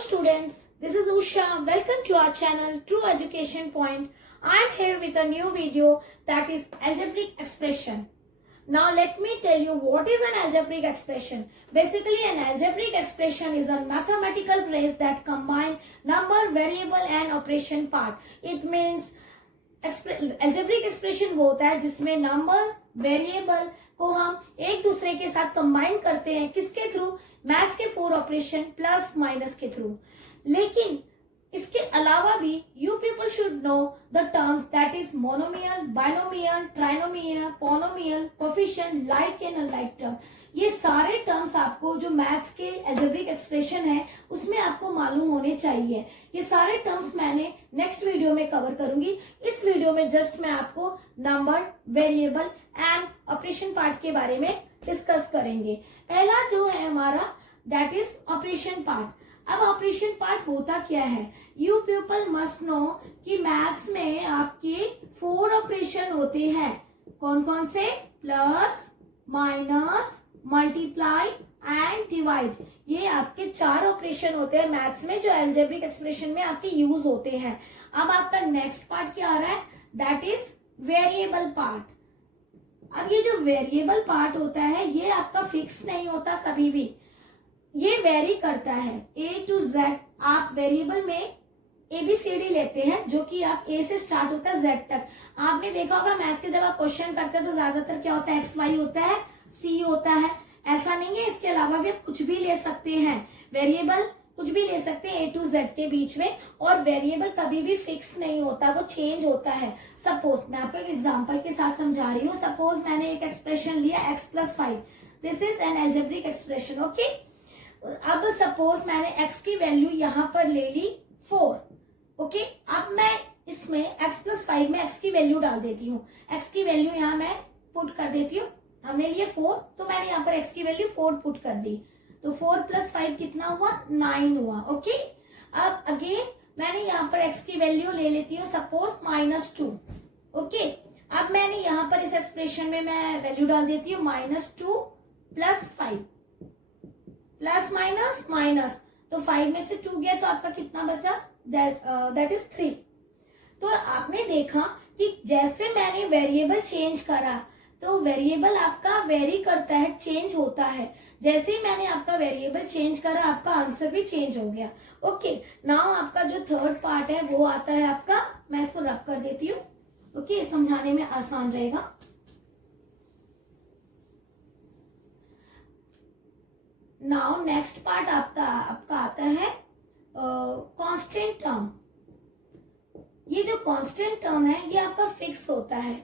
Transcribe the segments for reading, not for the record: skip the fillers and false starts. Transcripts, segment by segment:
students, this is Usha. Welcome to our channel True Education Point. I am here with a new video that is algebraic expression. Now let me tell you what is an algebraic expression. Basically an algebraic expression is a mathematical phrase that combine number, variable and operation part. It means algebraic expression वो होता है जिसमें number, variable को हम एक दूसरे के साथ कंबाइन करते हैं. किसके थ्रू? मैथ्स के 4 ऑपरेशन प्लस माइनस के थ्रू. लेकिन इसके अलावा भी you people should know the terms that is monomial, binomial, trinomial, polynomial, coefficient, like and unlike term. ये सारे टर्म्स आपको जो मैथ्स के अलजेब्रिक एक्सप्रेशन है उसमें आपको मालूम होने चाहिए. ये सारे टर्म्स मैंने नेक्स्ट वीडियो में कवर करूंगी. इस वीडियो में जस्ट मैं आपको number, variable and operation part के बारे में डिस्कस करेंगे. पहला जो है हमारा दैट इज ऑपरेशन पार्ट. अब ऑपरेशन पार्ट होता क्या है? यू पीपल मस्ट नो कि मैथ्स में आपके 4 ऑपरेशन होते हैं. कौन कौन से? Plus, minus, multiply and divide. ये आपके 4 ऑपरेशन होते हैं मैथ्स में जो अलजेब्रिक एक्सप्रेशन में आपके यूज होते हैं. अब आपका नेक्स्ट पार्ट क्या आ रहा है? That is variable part. अब ये जो वेरिएबल पार्ट होता है ये आपका फिक्स नहीं होता कभी भी. ये वेरी करता है ए टू जेड. आप वेरिएबल में ABCD लेते हैं जो कि आप A से स्टार्ट होता है Z तक. आपने देखा होगा मैथ्स के जब आप क्वेश्चन करते हैं तो ज्यादातर क्या होता है? XY होता है, C होता है. ऐसा नहीं है. इसके अलावा भी आप कुछ भी ले सकते हैं. वेरिएबल कुछ भी ले सकते हैं A टू Z के बीच में. और वेरिएबल कभी भी फिक्स नहीं होता, वो चेंज होता है. सपोज मैं आपको एक एग्जांपल के साथ समझा रही हूँ. सपोज मैंने एक एक्सप्रेशन लिया x + 5. This is an algebraic expression. Okay. अब सपोज मैंने x की वैल्यू यहां पर ले ली 4. ओके. अब मैं इसमें x + 5 में x की वैल्यू डाल देती हूँ. x की वैल्यू यहाँ मैं पुट कर देती हूँ. हमने लिए 4 तो मैंने यहाँ पर x की वैल्यू 4 पुट कर दी. तो 4 + 5 कितना हुआ? 9 हुआ. ओके. अब अगेन मैंने यहाँ पर x की वैल्यू ले लेती हूँ सपोज -2. ओके. अब मैंने यहाँ पर इस एक्सप्रेशन में मैं वैल्यू डाल देती हूँ -2 + 5 प्लस माइनस माइनस. तो 5 में से 2 गया तो आपका कितना बचा? That is 3. तो आपने देखा कि जैसे मैंने वेरिएबल चेंज करा तो वेरिएबल आपका वेरी करता है, चेंज होता है. जैसे ही मैंने आपका वेरिएबल चेंज करा आपका आंसर भी चेंज हो गया. ओके. नाउ आपका जो थर्ड पार्ट है वो आता है आपका, मैं इसको रब कर देती हूँ. ओके. समझाने में आसान रहेगा. नाउ नेक्स्ट पार्ट आपका आता है कांस्टेंट टर्म. ये जो कांस्टेंट टर्म है ये आपका फिक्स होता है.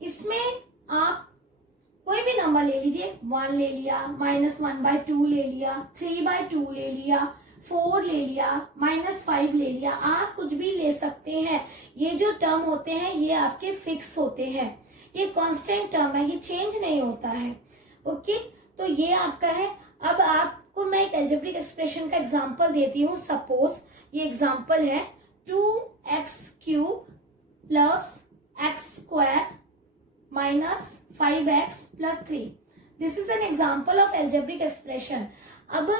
इसमें आप कोई भी नंबर ले लीजिए. 1 ले लिया, -1/2 ले लिया, 3/2 ले लिया, 4 ले लिया, -5 ले लिया. आप कुछ भी ले सकते हैं. ये जो टर्म होते हैं ये आपके फिक्स होते हैं. ये कांस्टेंट टर्म है, ये चेंज नहीं होता है. ओके. तो ये आपका है. अब आपको मैं एक अलजेब्रिक एक्सप्रेशन का एग्जांपल देती हूँ. सपोज ये एग्जांपल है 2x³ + x² - 5x + 3. This is an example of algebraic expression. अब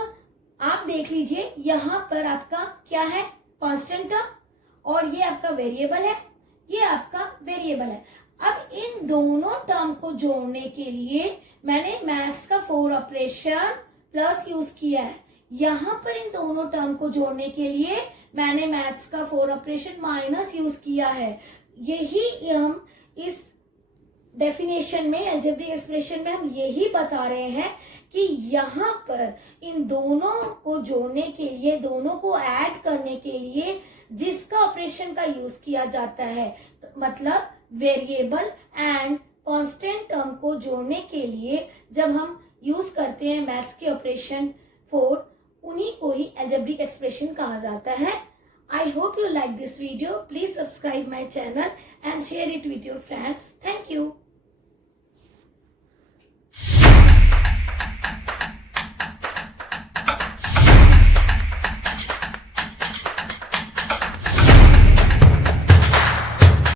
आप देख लीजिए यहाँ पर आपका क्या है? Constant term. और ये आपका वेरिएबल है, ये आपका वेरिएबल है. अब इन दोनों टर्म को जोड़ने के लिए मैंने मैथ्स का 4 ऑपरेशन प्लस यूज किया है. यहां पर इन दोनों टर्म को जोड़ने के लिए मैंने मैथ्स का 4 ऑपरेशन माइनस यूज किया है. यही हम इस डेफिनेशन में, अलजेब्रिक एक्सप्रेशन में हम यही बता रहे हैं कि यहाँ पर इन दोनों को जोड़ने के लिए, दोनों को ऐड करने के लिए जिसका ऑपरेशन का यूज किया जाता है, मतलब वेरिएबल एंड कांस्टेंट टर्म को जोड़ने के लिए जब हम यूज करते हैं मैथ्स के ऑपरेशन 4, उन्हीं को ही अलजेब्रिक एक्सप्रेशन कहा जाता है. I hope you like this video. Please subscribe my channel and share it with your friends. Thank you.